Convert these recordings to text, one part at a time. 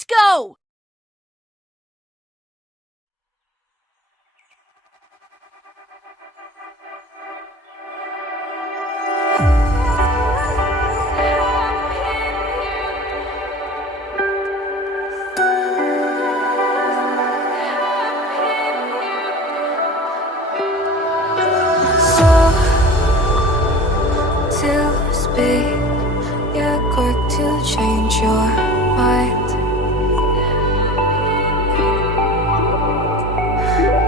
Let's go! To speak, you're quick to change your mind,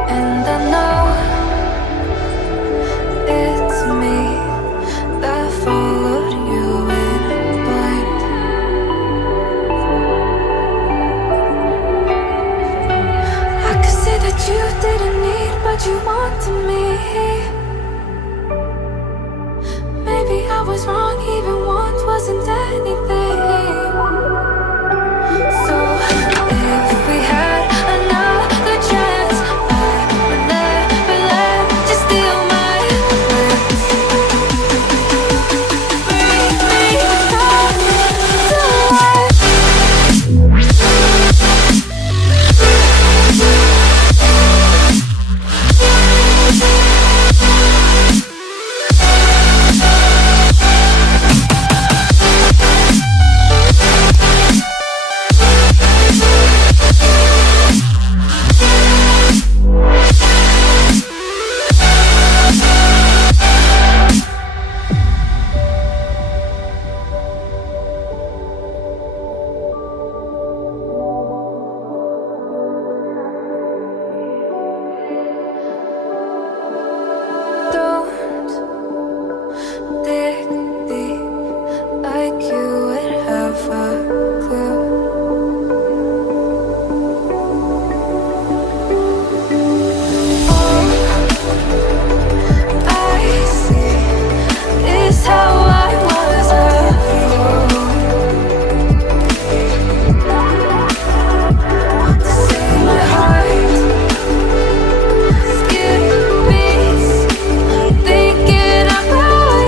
and I know it's me that followed you in blind. I could say that you didn't need, but you wanted me. Maybe I was wrong, even want wasn't anything. So if we had another chance, I would never let you steal my heart. Bring me back to life. Don't dig deep like you would have a clue. All I see is how I was a fool to save my heart. Skip beats, thinking about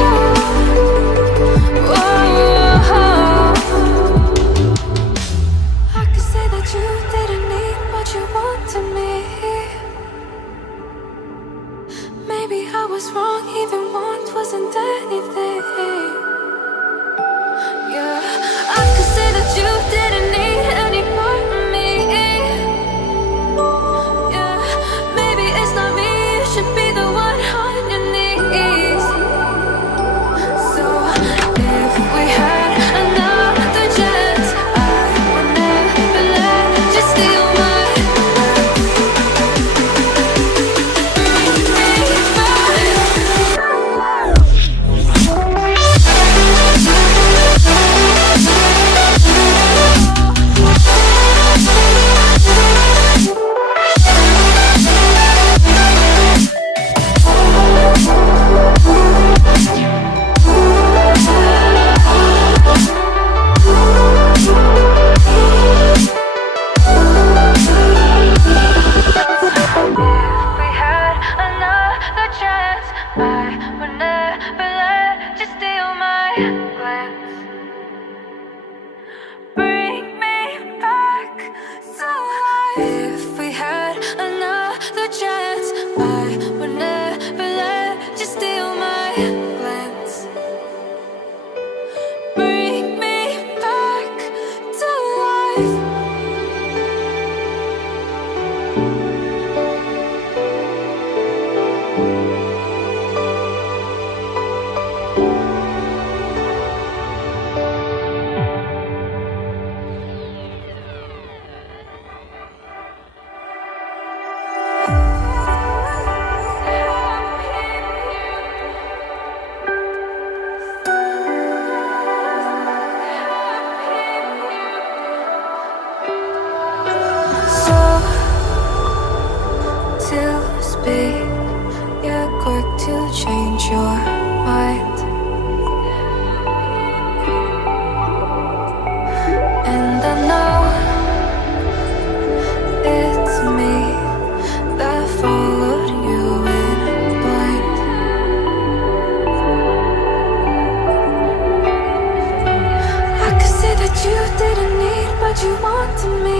you. Whoa. I could say that you didn't need what you wanted me. Maybe I was wrong, even want wasn't anything. Yeah, I could say that you didn't need any part of me. Yeah, maybe it's not me, you should be the one on your knees. So if we had another chance, I would never let you steal my heart. Bring me If we had another chance, I would never let you steal my glance. Bring me back to life. If we had another chance, I would never let you steal my glance. Bring me back to life. haunting me.